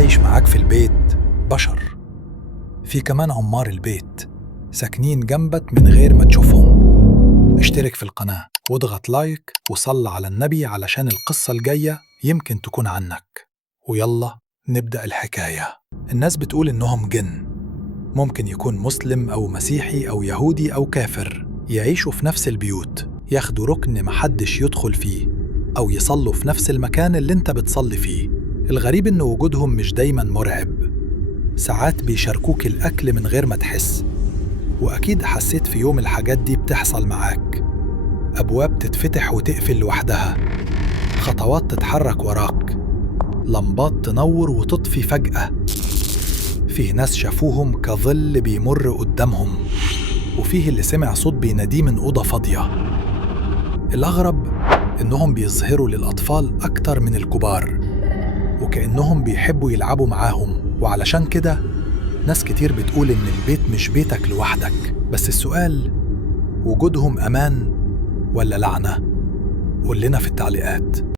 عايش معاك في البيت بشر، في كمان عمار البيت ساكنين جنبك من غير ما تشوفهم. اشترك في القناة واضغط لايك وصل على النبي علشان القصة الجاية يمكن تكون عنك. ويلا نبدأ الحكاية. الناس بتقول إنهم جن، ممكن يكون مسلم أو مسيحي أو يهودي أو كافر، يعيشوا في نفس البيوت، ياخدوا ركن محدش يدخل فيه، أو يصلوا في نفس المكان اللي انت بتصلي فيه. الغريب إن وجودهم مش دايماً مرعب، ساعات بيشاركوك الأكل من غير ما تحس. وأكيد حسيت في يوم الحاجات دي بتحصل معاك، أبواب تتفتح وتقفل لوحدها، خطوات تتحرك وراك، لمبات تنور وتطفي فجأة. فيه ناس شافوهم كظل بيمر قدامهم، وفيه اللي سمع صوت بيناديه من أوضة فاضية. الأغرب إنهم بيظهروا للأطفال أكتر من الكبار، وكأنهم بيحبوا يلعبوا معاهم. وعلشان كده ناس كتير بتقول إن البيت مش بيتك لوحدك. بس السؤال، وجودهم أمان ولا لعنة؟ قول لنا في التعليقات.